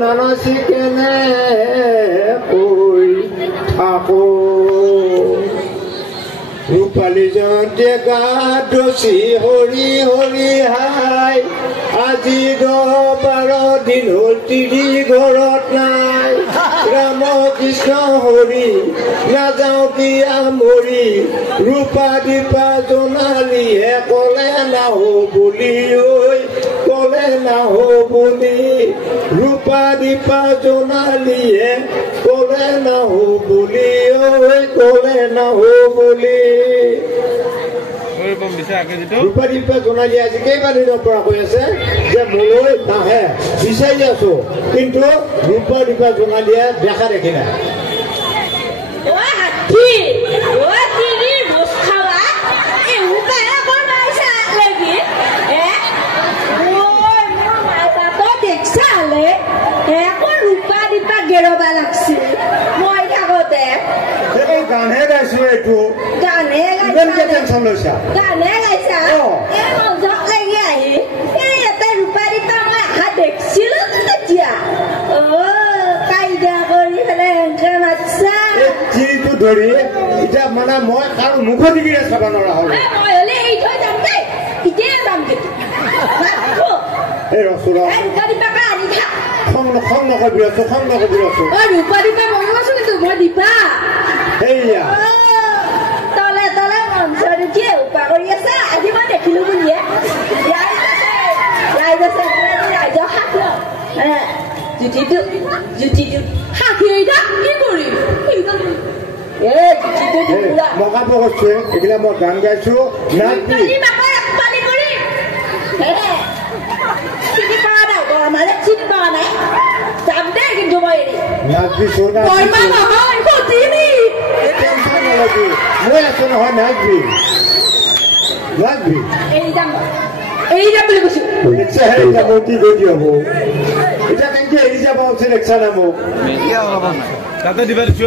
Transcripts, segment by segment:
নানাচি কেনে কৈ থাকো ৰূপালী জয়ন্তীয়ে গাত ৰচি হৰি হৰি হাই আজি 10-12 দিন হ'ল তিৰি ঘৰত নাই ৰাম কৃষ্ণ হৰি নাযাওঁ দিয়া মৰি ৰূপা দীপা জোনালীহে ক'লে নাহো বুলি ঐ ক'লে নাহো বুলি ৰূপা দীপা জোনালীহে ক'লে নাহো বুলি ঐ ক'লে নাহো বুলি ৰূপা দীপা জোনালী আজি কেইবাদিনৰ পৰা কৈ আছে যে মোলৈ নাহে বিচাৰি আছো কিন্তু ৰূপা দীপা জোনালীয়ে দেখা দেখি নাই গানহে গাইছো এইটো গানে টেনচন লৈছা গানে গাইছা মঞ্চত লাগি আহি ইয়াতে ৰূপা দীপা মই আহা দেখিছিলো তেতিয়া কাইদা কৰি পেলাই এনেকে মাতিছা যিটো ধৰি এতিয়া মানে মই কাৰো মুখত দিবিৰে চাব নোৱাৰা হলো মই হলে এই থৈ যাম দেই এতিয়া যাম এই ৰচুৰা ৰূপা দীপাকে আনি থাক খং নকৰিবি আছো ৰূপা দীপা ময়ো আছো কিন্তু মই দীপা এইয়া তলে তলে মঞ্চত উঠি উপা কৰি আছে আজি মই দেখিলো বুলিয়ে ৰাইজৰ শাক জুতিটো শাকি কি কৰিম মকাব কৈছো এইবিলাক মই গান গাইছো চিনি পোৱা নাই যাম দেই কিন্তু মই মই আছো নহয় নাচবি এৰি যাম বুলি কৈছো মোৰ কি গতি হব এতিয়া কেনেকে এৰি যাব উচিত লেকচাৰ নাই মোক তাতে দিবা দিছো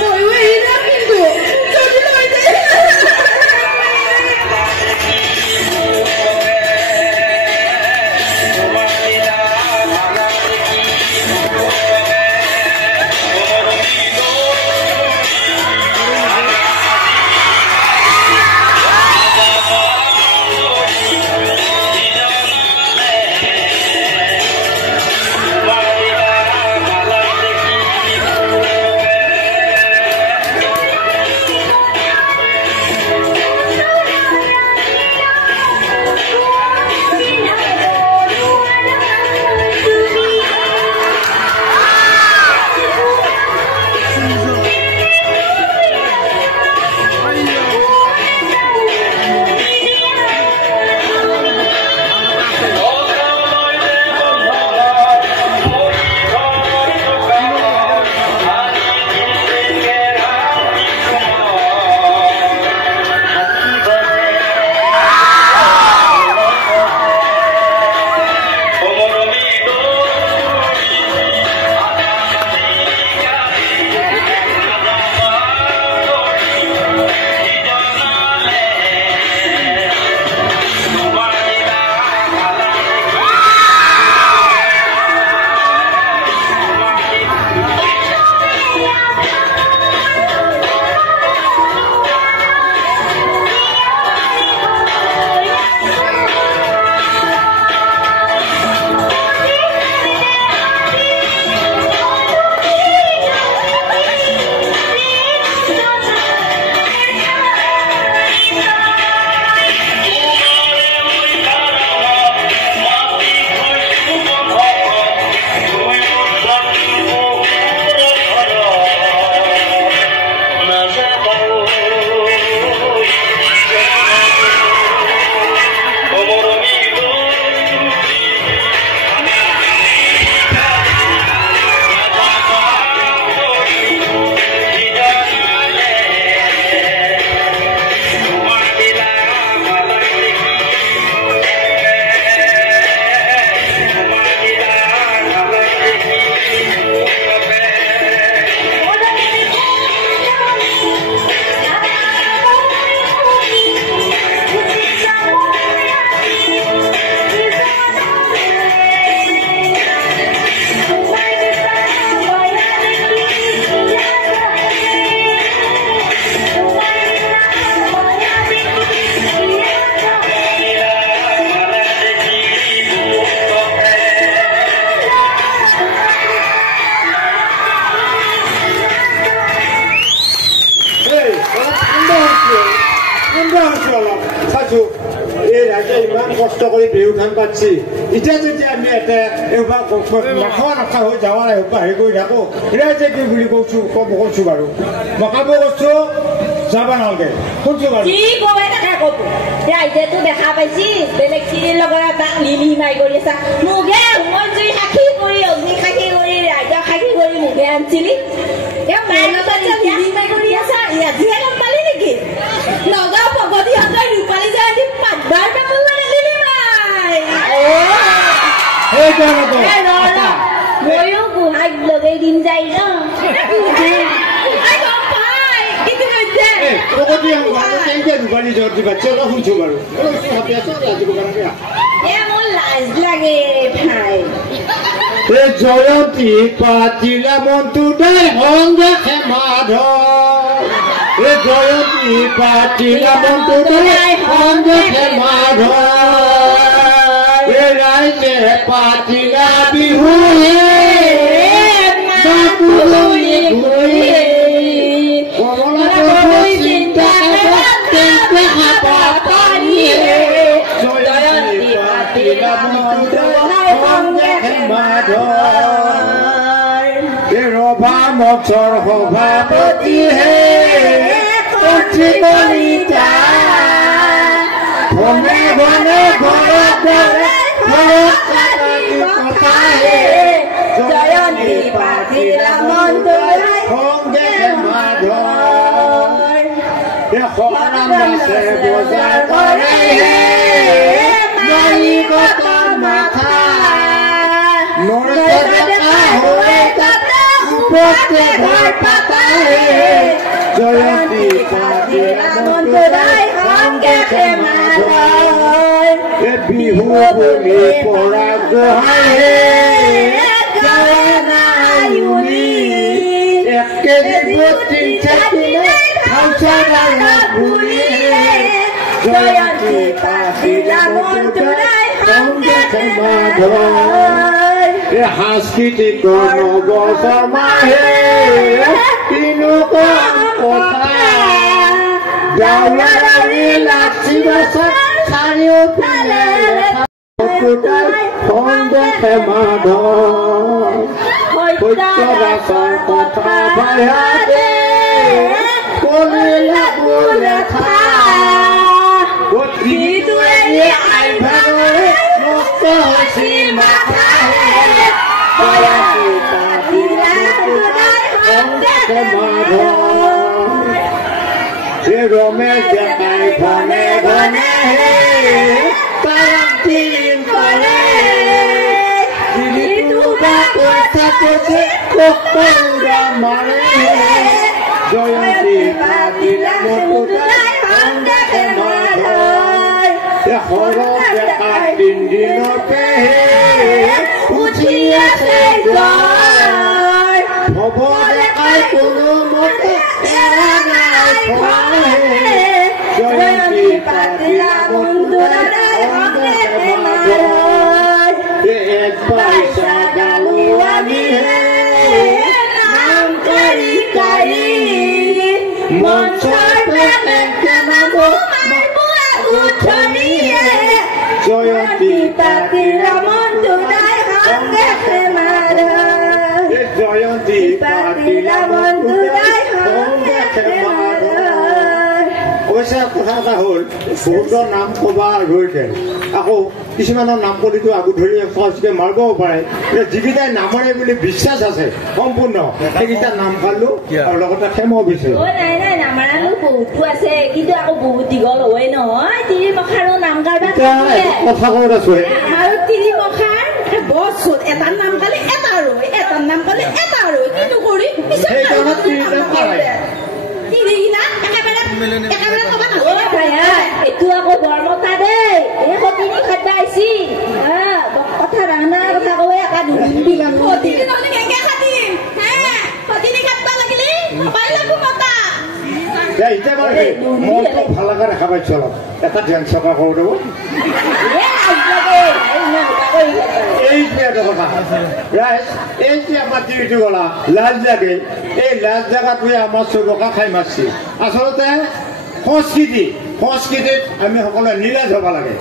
ময়ো এৰি যাম কিন্তু কষ্ট কৰি বিহুখন পাতিছি এতিয়া যদি আমি এটা মাখা নাখা হৈ যাৱাৰ হেৰি কৰি থাকো ৰাইজে কি বুলি কৈছো কৈছো বাৰু মকাব কৈছো যাবা নালাগে শুনছো বাৰু কি কবাই নাখা কতো ৰাইজেতো দেখা পাইছি বেলেগ চিৰিৰ লগত এটা লিলি মাই কৰি আছা মুগে মই জুই সাক্ষী কৰি অগ্নি সাক্ষী কৰি ৰাইজক সাক্ষী কৰি মুগে আনছিলি লিলি মাই কৰি আছা ইয়াতহে গম পালি নেকি নগাঁও ভগৱতীহঁতৰ ৰূপালী জয়ন্তী পাতবাৰ কাপোৰ মানে লিলি মাই ময়ো গুহাক লগাই দিম যাই ন জয়ন্তী পাতিলা মনটো দাই সংগে মাধৱ জয়ন্তী পাতিলা মনটো দাই সংগে মাধৱ ৰাইজে পাতিলা বিহু ৰভা মঠৰ সভাপতি হে কলিতা ঘনে ঘনে ঘৰত জয়ন্তী পাতিলা মনটো সংগে মাধৱ সৰাম দাসে বজাৰ কৰে মাথা জয়ন্তী পাতিলা মনটো দাই সংগে মাধৱ বিহু বুলি পৰা গোহাঁই জয়ন্তী পাতিলা মনটো দাই সংগে মাধৱ সাংস্কৃতিক নৱবছৰ মাহে লাচি বছৰ চাৰিওফালে সংগে মাধৱ সত্যবাচৰ কথা ভয়াতে কলিলা লেখা নষ্ট হৈছে মাথা ৰমেশ ডেকাই ঘনে ঘনে জয়ন্তী পাতিলা মনটো দাই সংগে মাধৱ সৰহ ডেকা তিনিদিনতে উঠি আছে হ'ব ডেকাই কোনো মতে জয়ন্তী পাতিলা মনটো দাই সংগে মাধৱ এক পইচা গালো আমি নাম কৰি কাৰি মঞ্চৰ জয়ন্তী পাতিলা মনটো দাই সংগে মাধৱ জয়ন্তী পাতিলা মনটো দাই সংগে মাধৱ অৱশ্যে কথা এটা হ'ল বহুতৰ নাম কবা ৰৈ গেল আকৌ কিছুমানৰ নাম কলিটো আগত ধৰি সহজকে মাৰিবও পাৰে যিকেইটাই নামৰে বুলি বিশ্বাস আছে সম্পূৰ্ণ সেইকেইটা নাম পালো আৰু লগতে ক্ষমা বিচাৰে নাই নামাৰানো বহুতো আছে কিন্তু আকৌ বহুত দীঘল হয় নহয় তিৰিমখাৰো নাম কাৰবাৰ কথা ক'ত আছো আৰু তিৰিমখাৰ বছৰ এটাৰ নাম কালি এটা ৰৈ এটাৰ নাম কালি এটা ৰৈ কিন্তু কৰি এইটো আকৌ বৰমতা দেই এই সতিনী খাদ্য আহিছি কথা ডাঙৰ কথা কয় একা দুদিন ভাল লগা দেখা পাইছো অলপ এটা ধ্যান চকা কৰো দেব এইটো কথা ৰাইজ এই যে আমাৰ টিভিটো গলা লাজ লাগে এই লাজ জেগাটোৱে আমাৰ চৌবকা খাই মাৰছি আচলতে সংস্কৃতিত আমি সকলোৱে নিলাজ হ'ব লাগে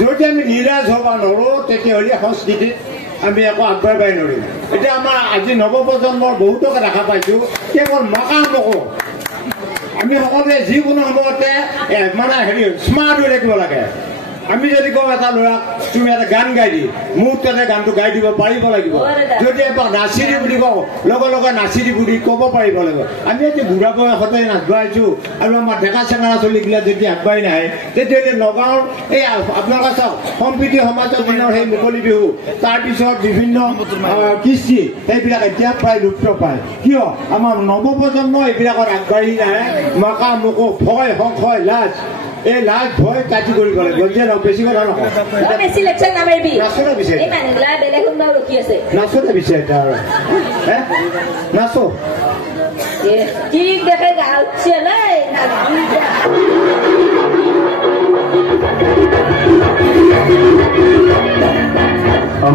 যদি আমি নিৰাশ হ'ব নোৱাৰোঁ তেতিয়াহ'লে সংস্কৃতিত আমি একো আগবাঢ়িবই নোৱাৰিম। এতিয়া আমাৰ আজি নৱপ্ৰজন্মৰ বহুতকে দেখা পাইছোঁ কেৱল মকামকো আমি সকলোৱে যিকোনো সময়তে মানে স্মাৰ্ট হৈ থাকিব লাগে। আমি যদি কওঁ এটা ল'ৰাক তুমি এটা গান গাই দি মোক তাতে গানটো গাই দিব পাৰিব লাগিব। যদি এবাৰ নাচি দি বুলি কওঁ লগে লগে নাচি দি বুলি ক'ব পাৰিব লাগিব। আমি এতিয়া বুঢ়া বয়সতে নাচব আহিছোঁ আৰু আমাৰ ডেকা চেঙাৰা চলিগিলা যদি আগবাঢ়ি নাহে তেতিয়াহ'লে নগাঁৱৰ এই আপোনালোকে চাওক সম্প্ৰীতি সমাজৰ দিনৰ সেই মুকলি বিহু তাৰপিছত বিভিন্ন কৃষ্টি সেইবিলাক এতিয়া প্ৰায় লুপ্ত পায়। কিয় আমাৰ নৱপ্ৰজন্ম এইবিলাকত আগবাঢ়ি নাহে। মকা মোকো ভয় সংশয় লাজ এই লাজ ভয় কাটি কৰিব লাগিব। বেছি কথা নহয় নাচো বিচাৰে এতিয়া আৰু নাচো ঠিক দেখে গাঁৱছে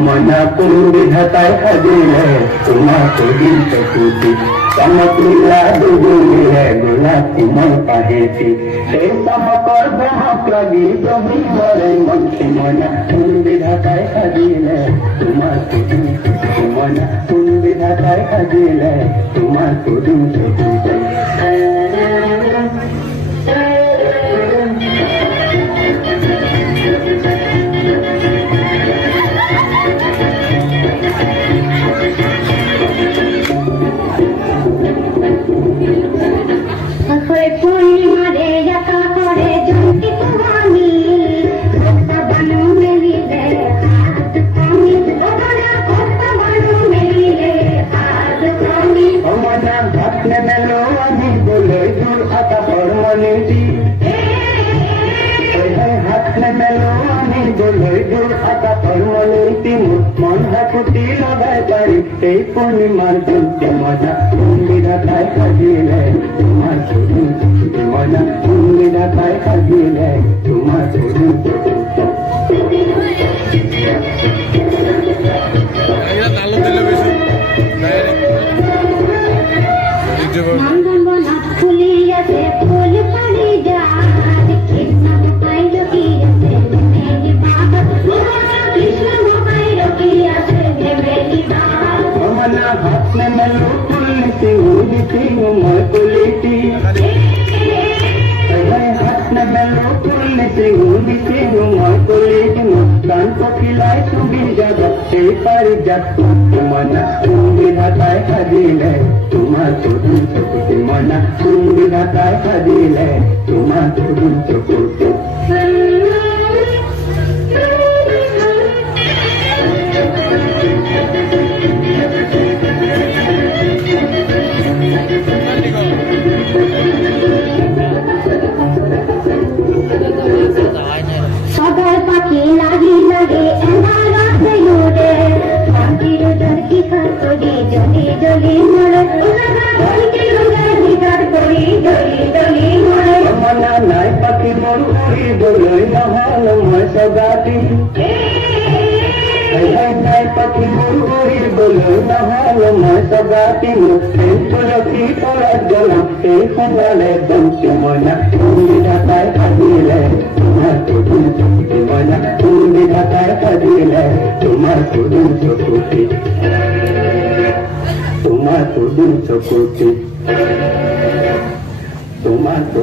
मना पूर्विधताय हजिले तुम्हारे दिल चकुती चमकीला दुगुली है गुलाबी मन पाहेती ऐसा मकर बहक लगी कभी मरे मन की मना पूर्विधताय हजिले तुम्हारे दिल मना पूर्विधताय हजिले तुम्हारे दिल चकुती पूर्णिमार जुलते मजा पूर्णिमा काय खजिले तुम्हार छोड़ूं मजा पूर्णिमा काय खजिले तुम्हार छोड़ूं Tomato,